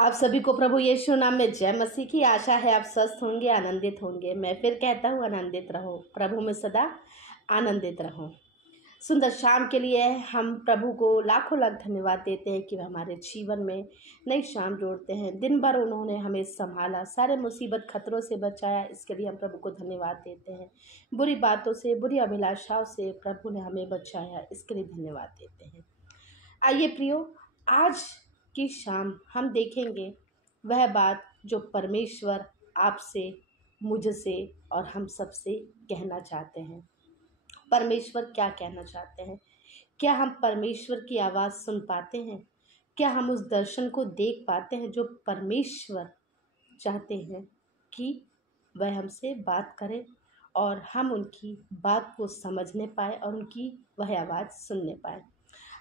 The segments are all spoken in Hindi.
आप सभी को प्रभु यीशु नाम में जय मसीह की आशा है। आप स्वस्थ होंगे, आनंदित होंगे। मैं फिर कहता हूँ आनंदित रहो, प्रभु में सदा आनंदित रहो। सुंदर शाम के लिए हम प्रभु को लाखों लाख धन्यवाद देते हैं कि वह हमारे जीवन में नई शाम जोड़ते हैं। दिन भर उन्होंने हमें संभाला, सारे मुसीबत खतरों से बचाया। इसके लिए हम प्रभु को धन्यवाद देते हैं। बुरी बातों से, बुरी अभिलाषाओं से प्रभु ने हमें बचाया, इसके लिए धन्यवाद देते हैं। आइए प्रियो, आज की शाम हम देखेंगे वह बात जो परमेश्वर आपसे, मुझसे और हम सबसे कहना चाहते हैं। परमेश्वर क्या कहना चाहते हैं? क्या हम परमेश्वर की आवाज़ सुन पाते हैं? क्या हम उस दर्शन को देख पाते हैं जो परमेश्वर चाहते हैं कि वह हमसे बात करें और हम उनकी बात को समझने पाए और उनकी वह आवाज़ सुनने पाए?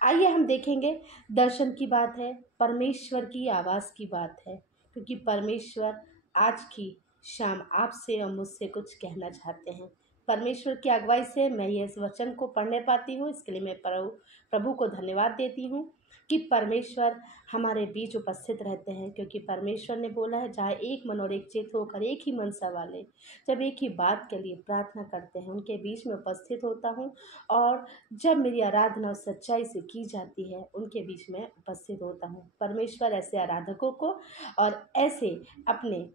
आइए हम देखेंगे, दर्शन की बात है, परमेश्वर की आवाज़ की बात है, क्योंकि परमेश्वर आज की शाम आपसे और मुझसे कुछ कहना चाहते हैं। परमेश्वर की अगुवाई से मैं ये इस वचन को पढ़ने पाती हूँ, इसके लिए मैं प्रभु को धन्यवाद देती हूँ कि परमेश्वर हमारे बीच उपस्थित रहते हैं। क्योंकि परमेश्वर ने बोला है, जहाँ एक मन और एक चित्त होकर एक ही मनसा वाले जब एक ही बात के लिए प्रार्थना करते हैं, उनके बीच में उपस्थित होता हूँ। और जब मेरी आराधना सच्चाई से की जाती है, उनके बीच में उपस्थित होता हूँ। परमेश्वर ऐसे आराधकों को और ऐसे अपने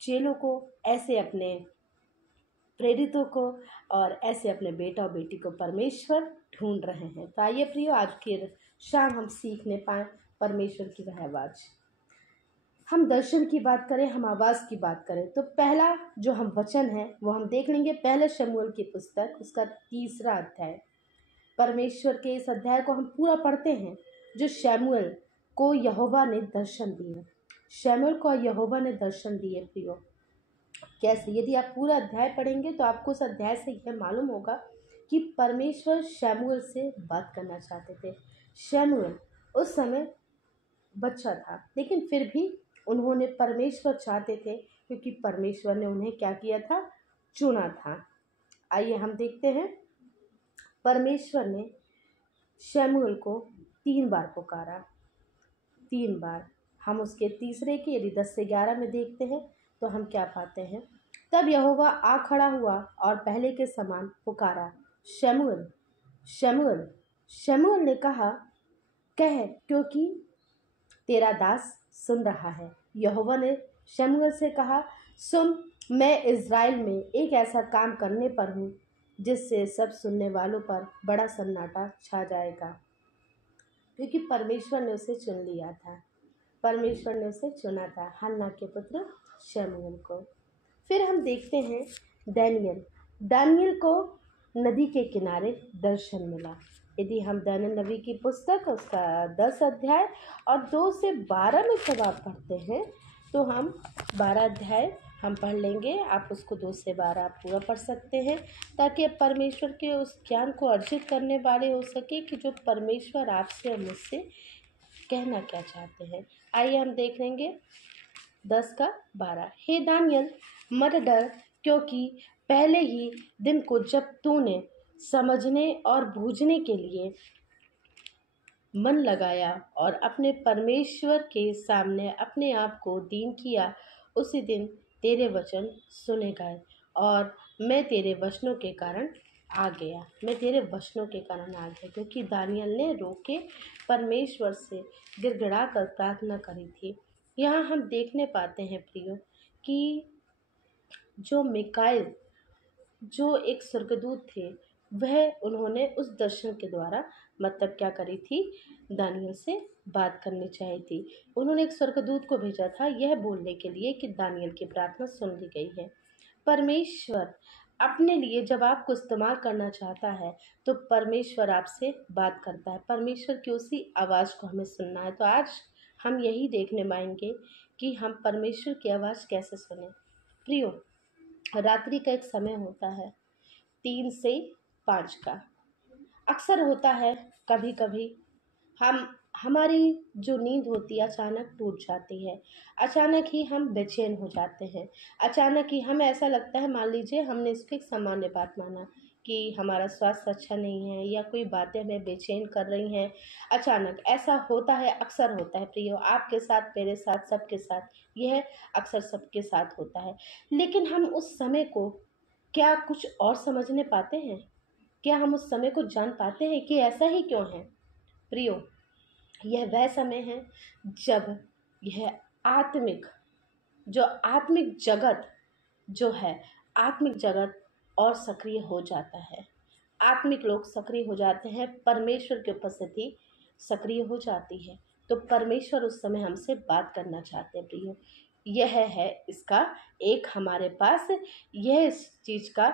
चेलों को, ऐसे अपने प्रेरितों को और ऐसे अपने बेटा और बेटी को परमेश्वर ढूंढ रहे हैं। तो आइए प्रियो, आज की शाम हम सीखने पाएँ परमेश्वर की वह आवाज़। हम दर्शन की बात करें, हम आवाज़ की बात करें, तो पहला जो हम वचन है वो हम देख लेंगे पहले शमूएल की पुस्तक, उसका 3रा अध्याय। परमेश्वर के इस अध्याय को हम पूरा पढ़ते हैं जो शमूएल को यहोवा ने दर्शन दिए। शमूएल को यहोवा ने दर्शन दिए प्रियो। कैसे? यदि आप पूरा अध्याय पढ़ेंगे तो आपको उस अध्याय से यह मालूम होगा कि परमेश्वर शमूएल से बात करना चाहते थे। शमूएल उस समय बच्चा था, लेकिन फिर भी उन्होंने, परमेश्वर चाहते थे क्योंकि परमेश्वर ने उन्हें क्या किया था? चुना था। आइए हम देखते हैं, परमेश्वर ने शमूएल को 3 बार पुकारा, 3 बार। हम उसके तीसरे की यदि 10 से 11 में देखते हैं तो हम क्या पाते हैं? तब यहोवा आ खड़ा हुआ और पहले के समान पुकारा, शमूएल, शमूएल। शमूएल ने कहा, कह, क्योंकि तेरा दास सुन रहा है। यहोवा ने शमूएल से कहा, सुन, मैं इज़राइल में एक ऐसा काम करने पर हूँ जिससे सब सुनने वालों पर बड़ा सन्नाटा छा जाएगा। क्योंकि परमेश्वर ने उसे चुन लिया था, परमेश्वर ने उसे चुना था, हन्ना के पुत्र शमूएल को। फिर हम देखते हैं दानियल को नदी के किनारे दर्शन मिला। यदि हम दानियल नबी की पुस्तक उसका 10 अध्याय और 2 से 12 में जब आप पढ़ते हैं तो हम 12 अध्याय हम पढ़ लेंगे। आप उसको 2 से 12 आप पूरा पढ़ सकते हैं, ताकि आप परमेश्वर के उस ज्ञान को अर्जित करने वाले हो सके कि जो परमेश्वर आपसे और मुझसे कहना क्या चाहते हैं। आइए हम देख लेंगे 10 का 12। हे दानियल, मत डर, क्योंकि पहले ही दिन को जब तूने समझने और बूझने के लिए मन लगाया और अपने परमेश्वर के सामने अपने आप को दीन किया, उसी दिन तेरे वचन सुने गए और मैं तेरे वचनों के कारण आ गया। मैं तेरे वचनों के कारण आ गया। क्योंकि दानियल ने रो के परमेश्वर से गिड़गिड़ा कर प्रार्थना करी थी। यहाँ हम देखने पाते हैं प्रियो कि जो मिकाएल, जो एक स्वर्गदूत थे, वह उन्होंने उस दर्शन के द्वारा मतलब क्या करी थी? दानियल से बात करनी चाहिए थी। उन्होंने एक स्वर्गदूत को भेजा था यह बोलने के लिए कि दानियल की प्रार्थना सुन ली गई है। परमेश्वर अपने लिए जब आपको इस्तेमाल करना चाहता है तो परमेश्वर आपसे बात करता है। परमेश्वर की उसी आवाज़ को हमें सुनना है। तो आज हम यही देखने पाएंगे कि हम परमेश्वर की आवाज़ कैसे सुने। प्रियो, रात्रि का एक समय होता है 3 से 5 का। अक्सर होता है कभी कभी हमारी जो नींद होती है अचानक टूट जाती है। अचानक ही हम बेचैन हो जाते हैं। अचानक ही हमें ऐसा लगता है, मान लीजिए हमने इसको एक सामान्य बात माना कि हमारा स्वास्थ्य अच्छा नहीं है या कोई बातें हमें बेचैन कर रही हैं अचानक, ऐसा होता है, अक्सर होता है प्रियो, आपके साथ, मेरे साथ, सबके साथ, यह अक्सर सबके साथ होता है। लेकिन हम उस समय को क्या कुछ और समझने पाते हैं? क्या हम उस समय को जान पाते हैं कि ऐसा ही क्यों है? प्रियो, यह वह समय है जब यह आत्मिक जो आत्मिक जगत जो है, आत्मिक जगत और सक्रिय हो जाता है। आत्मिक लोग सक्रिय हो जाते हैं, परमेश्वर की उपस्थिति सक्रिय हो जाती है। तो परमेश्वर उस समय हमसे बात करना चाहते हैं प्रियो। यह है इसका एक हमारे पास, यह इस चीज़ का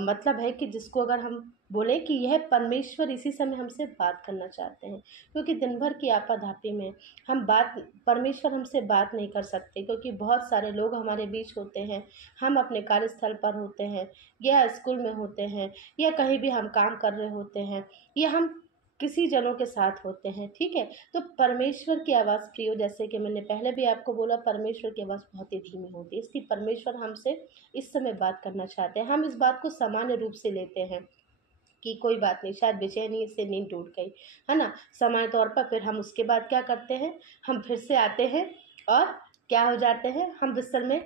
मतलब है कि जिसको अगर हम बोले कि यह परमेश्वर इसी समय हमसे बात करना चाहते हैं, क्योंकि दिन भर की आपाधापी में हम बात परमेश्वर हमसे बात नहीं कर सकते, क्योंकि बहुत सारे लोग हमारे बीच होते हैं। हम अपने कार्यस्थल पर होते हैं या स्कूल में होते हैं या कहीं भी हम काम कर रहे होते हैं या हम किसी जनों के साथ होते हैं, ठीक है। तो परमेश्वर की आवाज़ प्रियो, जैसे कि मैंने पहले भी आपको बोला, परमेश्वर की आवाज़ बहुत ही धीमी होती है, इसलिए परमेश्वर हमसे इस समय बात करना चाहते हैं। हम इस बात को सामान्य रूप से लेते हैं कि कोई बात नहीं, शायद बेचैनी से नींद टूट गई, है ना, सामान्य तौर पर। फिर हम उसके बाद क्या करते हैं, हम फिर से आते हैं और क्या हो जाते हैं, हम बिस्तर में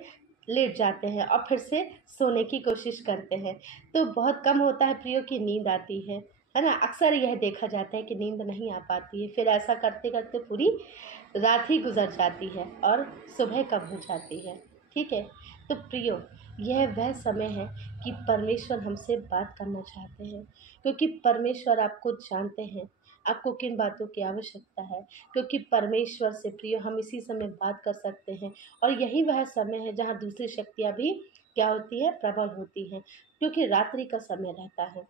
लेट जाते हैं और फिर से सोने की कोशिश करते हैं। तो बहुत कम होता है प्रियो की नींद आती है ना। अक्सर यह देखा जाता है कि नींद नहीं आ पाती है, फिर ऐसा करते करते पूरी रात ही गुजर जाती है और सुबह कब हो जाती है, ठीक है। तो प्रियो, यह वह समय है कि परमेश्वर हमसे बात करना चाहते हैं, क्योंकि परमेश्वर आपको जानते हैं, आपको किन बातों की आवश्यकता है, क्योंकि परमेश्वर से प्रियो हम इसी समय बात कर सकते हैं। और यही वह समय है जहाँ दूसरी शक्तियाँ भी क्या होती है, प्रबल होती हैं, क्योंकि रात्रि का समय रहता है।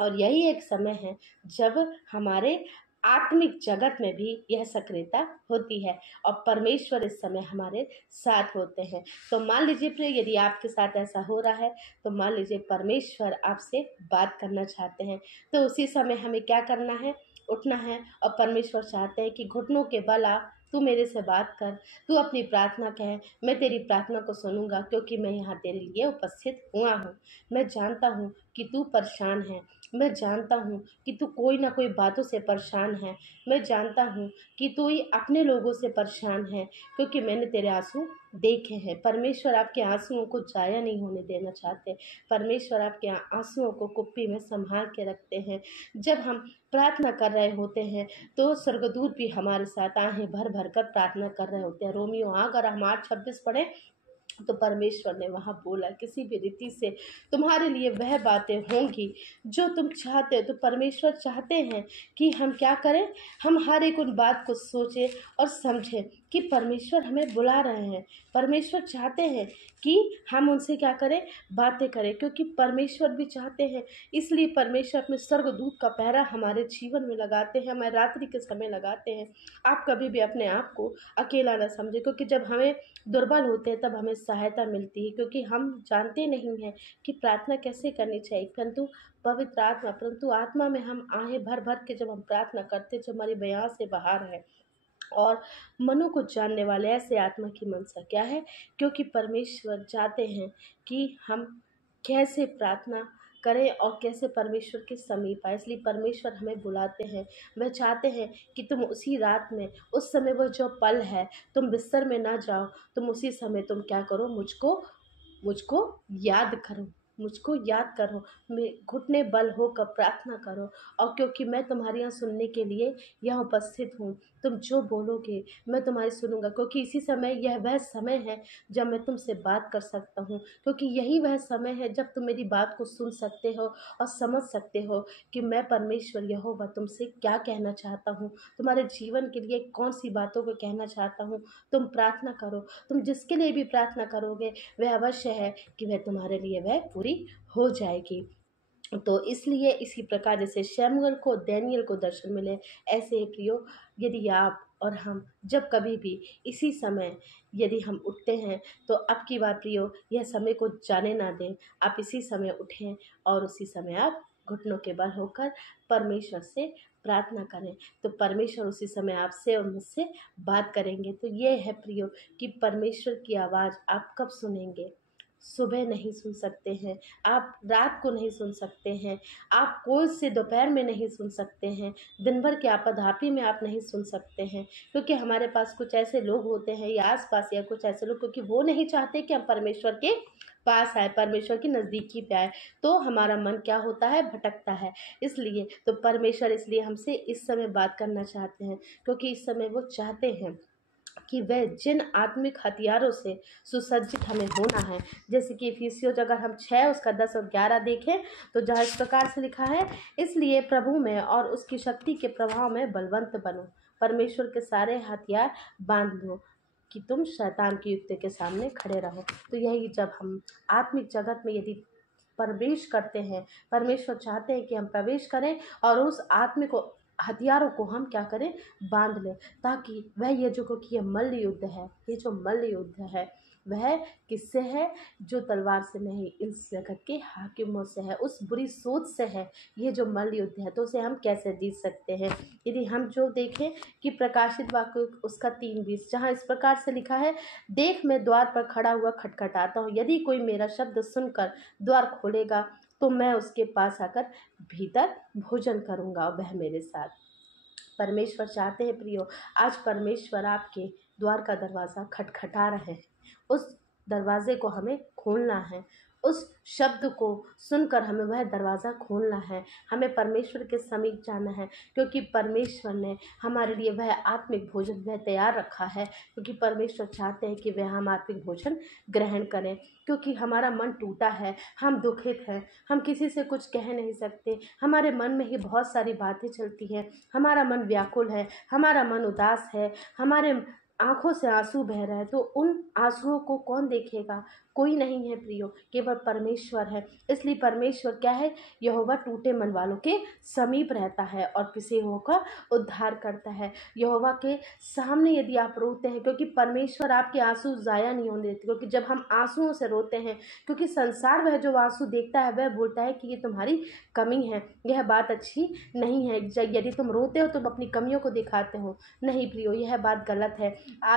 और यही एक समय है जब हमारे आत्मिक जगत में भी यह सक्रियता होती है और परमेश्वर इस समय हमारे साथ होते हैं। तो मान लीजिए प्रिय, यदि आपके साथ ऐसा हो रहा है तो मान लीजिए परमेश्वर आपसे बात करना चाहते हैं। तो उसी समय हमें क्या करना है, उठना है। और परमेश्वर चाहते हैं कि घुटनों के बल आ, तू मेरे से बात कर, तू अपनी प्रार्थना कह, मैं तेरी प्रार्थना को सुनूंगा, क्योंकि मैं यहाँ तेरे लिए उपस्थित हुआ हूँ। मैं जानता हूँ कि तू परेशान है, मैं जानता हूँ कि तू कोई ना कोई बातों से परेशान है, मैं जानता हूँ कि तू ही अपने लोगों से परेशान है, क्योंकि मैंने तेरे आंसू देखे हैं। परमेश्वर आपके आंसुओं को जाया नहीं होने देना चाहते। परमेश्वर आपके आंसुओं को कुप्पी में संभाल के रखते हैं। जब हम प्रार्थना कर रहे होते हैं तो स्वर्गदूत भी हमारे साथ आहें भर भर कर प्रार्थना कर रहे होते हैं। रोमियो अगर हम 8:26 पढ़े तो परमेश्वर ने वहाँ बोला, किसी भी रीति से तुम्हारे लिए वह बातें होंगी जो तुम चाहते हो। तो परमेश्वर चाहते हैं कि हम क्या करें, हम हर एक उन बात को सोचें और समझें कि परमेश्वर हमें बुला रहे हैं। परमेश्वर चाहते हैं कि हम उनसे क्या करें, बातें करें, क्योंकि परमेश्वर भी चाहते हैं। इसलिए परमेश्वर अपने स्वर्गदूत का पहरा हमारे जीवन में लगाते हैं, हमारे रात्रि के समय लगाते हैं। आप कभी भी अपने आप को अकेला ना समझें, क्योंकि जब हमें दुर्बल होते हैं तब हमें सहायता मिलती है, क्योंकि हम जानते नहीं हैं कि प्रार्थना कैसे करनी चाहिए। परंतु आत्मा में हम आहें भर भर के जब हम प्रार्थना करते हैं, जो हमारी बयां से बाहर है। और मनों को जानने वाले ऐसे आत्मा की मनसा क्या है, क्योंकि परमेश्वर चाहते हैं कि हम कैसे प्रार्थना करें और कैसे परमेश्वर के समीप आए। इसलिए परमेश्वर हमें बुलाते हैं। वह चाहते हैं कि तुम उसी रात में, उस समय, वह जो पल है, तुम बिस्तर में ना जाओ, तुम उसी समय तुम क्या करो, मुझको मुझको याद करो, मुझको याद करो, मैं घुटने बल होकर प्रार्थना करो। और क्योंकि मैं तुम्हारे यहाँ सुनने के लिए यहाँ उपस्थित हूँ, तुम जो बोलोगे मैं तुम्हारी सुनूंगा, क्योंकि इसी समय यह वह समय है जब मैं तुमसे बात कर सकता हूँ, क्योंकि यही वह समय है जब तुम मेरी बात को सुन सकते हो और समझ सकते हो कि मैं परमेश्वर यहोवा तुमसे क्या कहना चाहता हूँ, तुम्हारे जीवन के लिए कौन सी बातों को कहना चाहता हूँ। तुम प्रार्थना करो, तुम जिसके लिए भी प्रार्थना करोगे वह अवश्य है कि वह तुम्हारे लिए वह पूरी हो जाएगी। तो इसलिए इसी प्रकार जैसे शमूएल को, दानिय्येल को दर्शन मिले, ऐसे ही प्रियो, यदि आप और हम जब कभी भी इसी समय यदि हम उठते हैं तो अब की बात प्रियो, यह समय को जाने ना दें। आप इसी समय उठें और उसी समय आप घुटनों के बल होकर परमेश्वर से प्रार्थना करें, तो परमेश्वर उसी समय आपसे और मुझसे बात करेंगे। तो ये है प्रियो कि परमेश्वर की आवाज़ आप कब सुनेंगे, सुबह नहीं सुन सकते हैं, आप रात को नहीं सुन सकते हैं, आप कोई से दोपहर में नहीं सुन सकते हैं, दिन भर के आपाधापी में आप नहीं सुन सकते हैं, क्योंकि हमारे पास कुछ ऐसे लोग होते हैं या आस-पास या कुछ ऐसे लोग, क्योंकि वो नहीं चाहते कि हम परमेश्वर के पास आए, परमेश्वर की नज़दीकी पे आए, तो हमारा मन क्या होता है, भटकता है। इसलिए तो परमेश्वर इसलिए हमसे इस समय बात करना चाहते हैं, क्योंकि इस समय वो चाहते हैं कि वह जिन आत्मिक हथियारों से सुसज्जित हमें होना है, जैसे कि इफिसियों अगर हम 6 उसका 10 और 11 देखें तो जहाँ इस प्रकार से लिखा है, इसलिए प्रभु में और उसकी शक्ति के प्रभाव में बलवंत बनो, परमेश्वर के सारे हथियार बांध लो कि तुम शैतान की युक्ति के सामने खड़े रहो। तो यही जब हम आत्मिक जगत में यदि प्रवेश करते हैं, परमेश्वर चाहते हैं कि हम प्रवेश करें और उस आत्मिक हथियारों को हम क्या करें, बांध लें, ताकि वह ये जो, क्योंकि ये मल्ल युद्ध है, ये जो मल्ल युद्ध है वह किससे है, जो तलवार से नहीं, इस जगत के हाकिमों से है, उस बुरी सोच से है। ये जो मल्ल युद्ध है तो उसे हम कैसे जीत सकते हैं, यदि हम जो देखें कि प्रकाशित वाक्य उसका 3:20 जहाँ इस प्रकार से लिखा है, देख मैं द्वार पर खड़ा हुआ खटखटाता हूँ, यदि कोई मेरा शब्द सुनकर द्वार खोलेगा तो मैं उसके पास आकर भीतर भोजन करूँगा और वह मेरे साथ। परमेश्वर चाहते हैं प्रियो, आज परमेश्वर आपके द्वार का दरवाज़ा खटखटा रहे हैं, उस दरवाजे को हमें खोलना है, उस शब्द को सुनकर हमें वह दरवाज़ा खोलना है, हमें परमेश्वर के समीप जाना है, क्योंकि परमेश्वर ने हमारे लिए वह आत्मिक भोजन वह तैयार रखा है, क्योंकि परमेश्वर चाहते हैं कि वह हम आत्मिक भोजन ग्रहण करें, क्योंकि हमारा मन टूटा है, हम दुखित हैं, हम किसी से कुछ कह नहीं सकते, हमारे मन में ही बहुत सारी बातें चलती हैं, हमारा मन व्याकुल है, हमारा मन उदास है, हमारे आँखों से आंसू बह रहे हैं, तो उन आंसुओं को कौन देखेगा, कोई नहीं है प्रियो, केवल परमेश्वर है। इसलिए परमेश्वर क्या है, यहोवा टूटे मन वालों के समीप रहता है और पिसे हुओं का उद्धार करता है। यहोवा के सामने यदि आप रोते हैं, क्योंकि परमेश्वर आपके आंसू ज़ाया नहीं होने देते, क्योंकि जब हम आंसुओं से रोते हैं, क्योंकि संसार वह जो आंसू देखता है वह बोलता है कि ये तुम्हारी कमी है, यह बात अच्छी नहीं है, यदि तुम रोते हो तुम अपनी कमियों को दिखाते हो। नहीं प्रियो, यह बात गलत है।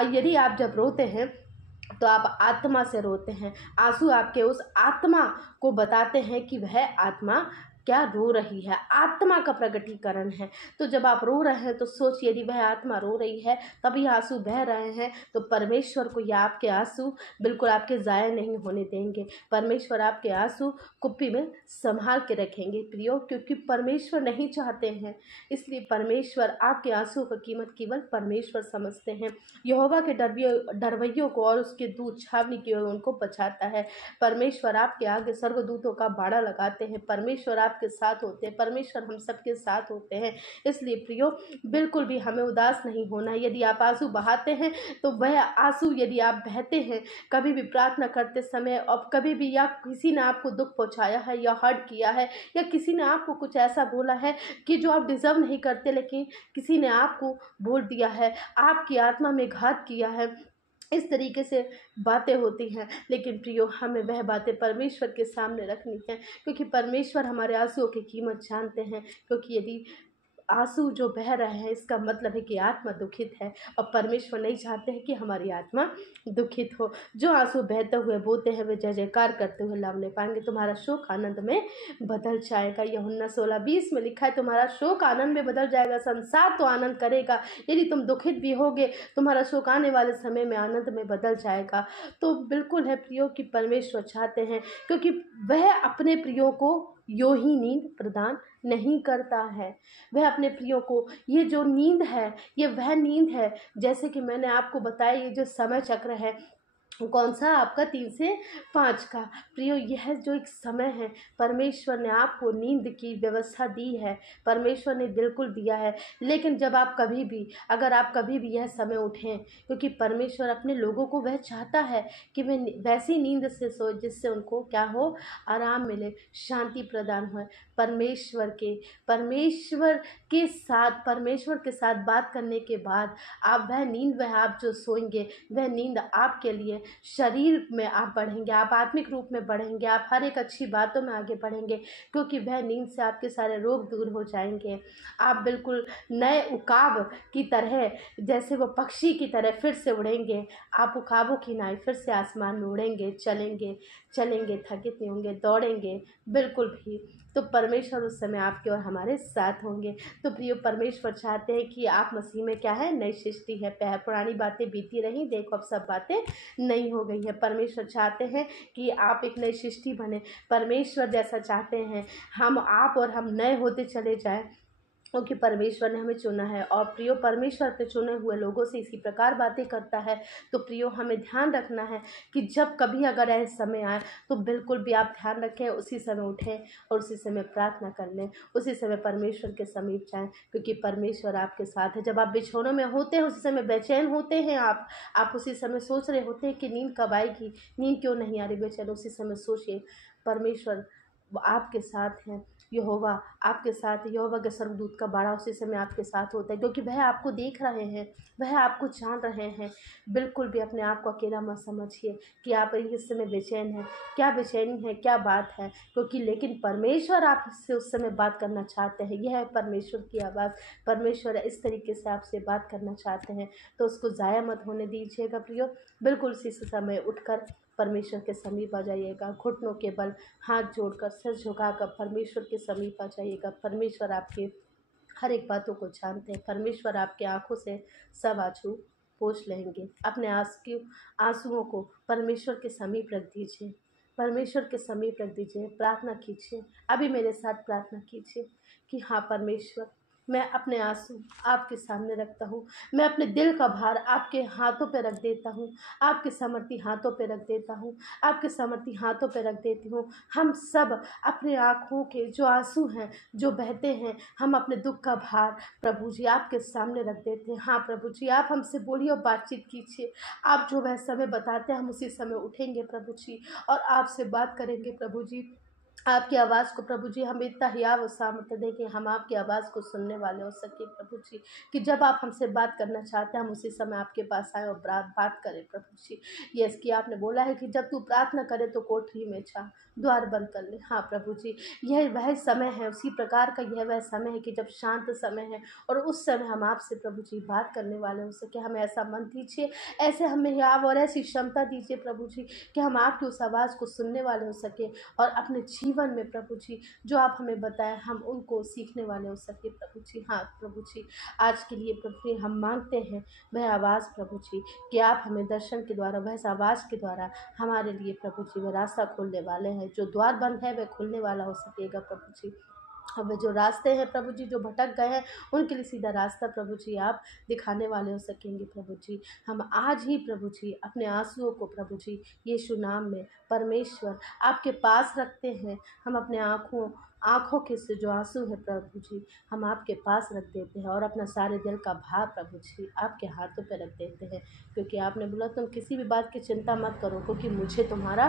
यदि आप जब रोते हैं तो आप आत्मा से रोते हैं, आंसू आपके उस आत्मा को बताते हैं कि वह आत्मा क्या रो रही है, आत्मा का प्रकटीकरण है। तो जब आप रो रहे हैं तो सोचिए, यदि वह आत्मा रो रही है तभी आंसू बह रहे हैं, तो परमेश्वर को या आपके आंसू बिल्कुल आपके ज़ाया नहीं होने देंगे, परमेश्वर आपके आंसू कुप्पी में संभाल के रखेंगे प्रियो, क्योंकि परमेश्वर नहीं चाहते हैं, इसलिए परमेश्वर आपके आंसुओं की कीमत केवल परमेश्वर समझते हैं। यहोवा के डरवैयों को और उसके दूत छावनी की ओर उनको बचाता है। परमेश्वर आपके आगे स्वर्गदूतों का बाड़ा लगाते हैं, परमेश्वर आपके साथ होते हैं, परमेश्वर हम सबके साथ होते हैं। इसलिए प्रियो, बिल्कुल भी हमें उदास नहीं होना है। यदि आप आंसू बहाते हैं तो वह आंसू यदि आप बहते हैं कभी भी प्रार्थना करते समय, और कभी भी या किसी ने आपको दुख पहुंचाया है या हर्ट किया है, या किसी ने आपको कुछ ऐसा बोला है कि जो आप डिजर्व नहीं करते, लेकिन किसी ने आपको बोल दिया है, आपकी आत्मा में घात किया है, इस तरीके से बातें होती हैं, लेकिन प्रियो हमें वह बातें परमेश्वर के सामने रखनी है, क्योंकि परमेश्वर हमारे आंसुओं की कीमत जानते हैं। क्योंकि यदि आंसू जो बह रहे हैं इसका मतलब है कि आत्मा दुखित है, और परमेश्वर नहीं चाहते हैं कि हमारी आत्मा दुखित हो। जो आंसू बहते हुए बोते हैं वे जय जयकार करते हुए लाभ नहीं पाएंगे, तुम्हारा शोक आनंद में बदल जाएगा। यूहन्ना 16:20 में लिखा है, तुम्हारा शोक आनंद में बदल जाएगा, संसार तो आनंद करेगा, यदि तुम दुखित भी होगे तुम्हारा शोक आने वाले समय में आनंद में बदल जाएगा। तो बिल्कुल है प्रियो कि परमेश्वर चाहते हैं, क्योंकि वह अपने प्रियो को यो ही नींद प्रदान नहीं करता है, वह अपने प्रियो को, ये जो नींद है ये वह नींद है, जैसे कि मैंने आपको बताया, ये जो समय चक्र है कौन सा, आपका 3 से 5 का। प्रियो, यह जो एक समय है, परमेश्वर ने आपको नींद की व्यवस्था दी है, परमेश्वर ने बिल्कुल दिया है। लेकिन जब आप कभी भी, अगर आप कभी भी यह समय उठें, क्योंकि परमेश्वर अपने लोगों को वह चाहता है कि वे वैसी नींद से सोए जिससे उनको क्या हो, आराम मिले, शांति प्रदान हो। परमेश्वर के साथ बात करने के बाद आप वह आप जो सोएंगे वह नींद आपके लिए शरीर में आप बढ़ेंगे, आप आत्मिक रूप में बढ़ेंगे, आप हर एक अच्छी बातों में आगे बढ़ेंगे, क्योंकि वह नींद से आपके सारे रोग दूर हो जाएंगे। आप बिल्कुल नए उकाब की तरह, जैसे वो पक्षी की तरह फिर से उड़ेंगे। आप उकाबों की नाई फिर से आसमान में उड़ेंगे, चलेंगे, थकित नहीं होंगे, दौड़ेंगे बिल्कुल भी। तो परमेश्वर उस समय आपके और हमारे साथ होंगे। तो प्रियो, परमेश्वर चाहते हैं कि आप मसीह में क्या है, नई सृष्टि है। पुरानी बातें बीती रही, देखो अब सब बातें नई हो गई है। परमेश्वर चाहते हैं कि आप एक नई सृष्टि बने। परमेश्वर जैसा चाहते हैं आप और हम नए होते चले जाएं, क्योंकि परमेश्वर ने हमें चुना है। और प्रियो, परमेश्वर अपने चुने हुए लोगों से इसी प्रकार बातें करता है। तो प्रियो, हमें ध्यान रखना है कि जब कभी अगर ऐसा समय आए तो बिल्कुल भी आप ध्यान रखें, उसी समय उठें और उसी समय प्रार्थना कर लें, उसी समय परमेश्वर के समीप जाएं, क्योंकि परमेश्वर आपके साथ है। जब आप बिछौनों में होते हैं उसी समय बेचैन होते हैं, आप उसी समय सोच रहे होते हैं कि नींद कब आएगी, नींद क्यों नहीं आ रही बेचैन, उसी समय सोचिए परमेश्वर आपके साथ हैं। यहोवा आपके साथ, यहोवा के स्वर्गदूत का बाड़ा उसी समय आपके साथ होता है, क्योंकि वह आपको देख रहे हैं, वह आपको जान रहे हैं। बिल्कुल भी अपने आप को अकेला मत समझिए कि आप इस समय बेचैन हैं। क्या बेचैनी है, क्या बात है, क्योंकि लेकिन परमेश्वर आपसे उस समय बात करना चाहते हैं। यह है परमेश्वर की आवाज़। परमेश्वर इस तरीके से आपसे बात करना चाहते हैं, तो उसको ज़ाया मत होने दीजिएगा प्रियो। बिल्कुल इसी समय उठकर परमेश्वर के समीप आ जाइएगा, घुटनों के बल हाथ जोड़कर, सिर झुकाकर परमेश्वर के समीप आ जाइएगा। परमेश्वर आपके हर एक बातों को जानते हैं। परमेश्वर आपके आंखों से सब आंसू पोंछ लेंगे। अपने आंसुओं को परमेश्वर के समीप रख दीजिए, परमेश्वर के समीप रख दीजिए। प्रार्थना कीजिए, अभी मेरे साथ प्रार्थना कीजिए कि हाँ परमेश्वर, मैं अपने आंसू आपके सामने रखता हूँ, मैं अपने दिल का भार आपके हाथों पे रख देता हूँ, आपके सामर्थी हाथों पे रख देता हूँ, आपके सामर्थी हाथों पे रख देती हूँ। हम सब अपने आँखों के जो आंसू हैं, जो बहते हैं, हम अपने दुख का भार प्रभु जी आपके सामने रख देते हैं। हाँ प्रभु जी, आप हमसे बोलिए और बातचीत कीजिए। आप जो वह समय बताते हैं हम उसी समय उठेंगे प्रभु जी, और आपसे बात करेंगे प्रभु जी। आपकी आवाज़ को प्रभु जी हम इतना हियाव और सामर्थ्य दें कि हम आपकी आवाज़ को सुनने वाले हो सके प्रभु जी, कि जब आप हमसे बात करना चाहते हैं हम उसी समय आपके पास आए और बात करें प्रभु जी। यस, कि आपने बोला है कि जब तू प्रार्थना करे तो कोठरी में जा, द्वार बंद कर ले। हाँ प्रभु जी, यह वह समय है, उसी प्रकार का यह वह समय है कि जब शांत समय है और उस समय हम आपसे प्रभु जी बात करने वाले हो सके। हमें ऐसा मन दीजिए, ऐसे हमें हियाव और ऐसी क्षमता दीजिए प्रभु जी कि हम आपकी उस आवाज़ को सुनने वाले हो सके और अपने जीवन में प्रभु जी जो आप हमें बताएं हम उनको सीखने वाले हो सके प्रभु जी। हाँ प्रभु जी, आज के लिए प्रभु जी हम मांगते हैं वह आवाज़ प्रभु जी, कि आप हमें दर्शन के द्वारा, वह आवाज़ के द्वारा हमारे लिए प्रभु जी वह रास्ता खोलने वाले हैं। जो द्वार बंद है वह खुलने वाला हो सकेगा प्रभु जी। हमें जो रास्ते हैं प्रभु जी जो भटक गए हैं उनके लिए सीधा रास्ता प्रभु जी आप दिखाने वाले हो सकेंगे प्रभु जी। हम आज ही प्रभु जी अपने आंसुओं को प्रभु जी यीशु नाम में परमेश्वर आपके पास रखते हैं। हम अपने आँखों के से जो आंसू है प्रभु जी हम आपके पास रख देते हैं और अपना सारे दिल का भार प्रभु जी आपके हाथों पे रख देते हैं, क्योंकि आपने बोला तुम किसी भी बात की चिंता मत करो, क्योंकि मुझे तुम्हारा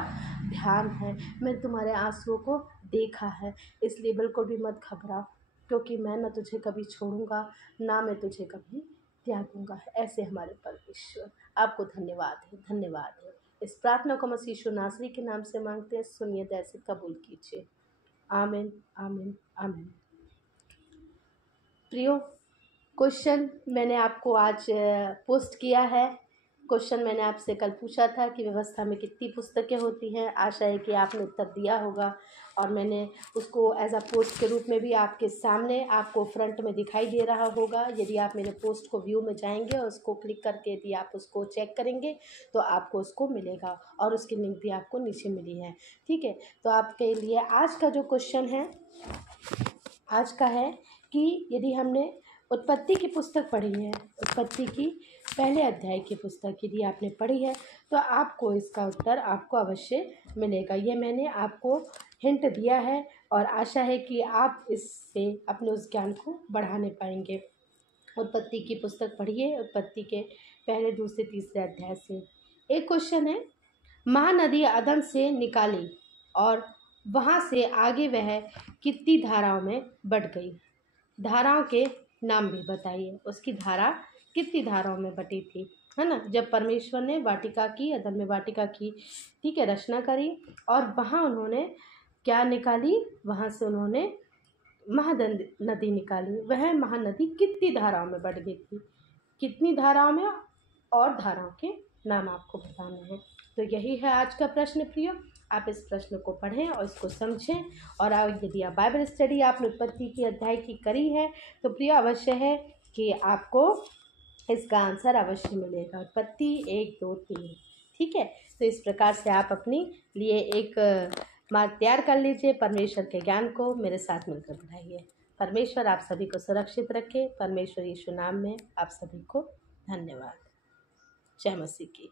ध्यान है, मैंने तुम्हारे आंसुओं को देखा है। इसलिए बिल्कुल भी मत घबराओ, क्योंकि मैं न तुझे कभी छोड़ूंगा ना मैं तुझे कभी त्यागूंगा। ऐसे हमारे परमेश्वर, आपको धन्यवाद है, धन्यवाद है। इस प्रार्थना को मसीह यीशु नासरी के नाम से मांगते हैं, सुनिए दया से कबूल कीजिए। आमीन, आमीन, आमीन। प्रियो, क्वेश्चन मैंने आपको आज पोस्ट किया है। क्वेश्चन मैंने आपसे कल पूछा था कि व्यवस्था में कितनी पुस्तकें होती हैं। आशा है कि आपने उत्तर दिया होगा और मैंने उसको एज अ पोस्ट के रूप में भी आपके सामने आपको फ्रंट में दिखाई दे रहा होगा। यदि आप मेरे पोस्ट को व्यू में जाएंगे और उसको क्लिक करके यदि आप उसको चेक करेंगे तो आपको उसको मिलेगा और उसकी लिंक भी आपको नीचे मिली है। ठीक है, तो आपके लिए आज का जो क्वेश्चन है आज का है कि यदि हमने उत्पत्ति की पुस्तक पढ़ी है, उत्पत्ति की पहले अध्याय की पुस्तक यदि आपने पढ़ी है तो आपको इसका उत्तर आपको अवश्य मिलेगा। ये मैंने आपको हिंट दिया है और आशा है कि आप इससे अपने उस ज्ञान को बढ़ाने पाएंगे। उत्पत्ति की पुस्तक पढ़िए, उत्पत्ति के पहले, दूसरे, तीसरे अध्याय से। एक क्वेश्चन है, महानदी अदन से निकाली और वहाँ से आगे वह कितनी धाराओं में बट गई। धाराओं के नाम भी बताइए, उसकी धारा कितनी धाराओं में बटी थी, है ना। जब परमेश्वर ने वाटिका की, अदन में वाटिका की, ठीक है, रचना करी, और वहाँ उन्होंने क्या निकाली, वहाँ से उन्होंने महानदी निकाली। वह महानदी कितनी धाराओं में बढ़ गई थी, कितनी धाराओं में, और धाराओं के नाम आपको बताने हैं। तो यही है आज का प्रश्न प्रिय। आप इस प्रश्न को पढ़ें और इसको समझें। और यदि आप बाइबल स्टडी आपने उत्पत्ति की अध्याय की करी है तो प्रिय अवश्य है कि आपको इसका आंसर अवश्य मिलेगा, उत्पत्ति 1, 2, 3। ठीक है, तो इस प्रकार से आप अपनी लिए एक मार्ग तैयार कर लीजिए। परमेश्वर के ज्ञान को मेरे साथ मिलकर बढ़ाइए। परमेश्वर आप सभी को सुरक्षित रखे। परमेश्वर यीशु नाम में आप सभी को धन्यवाद। जय मसीह की।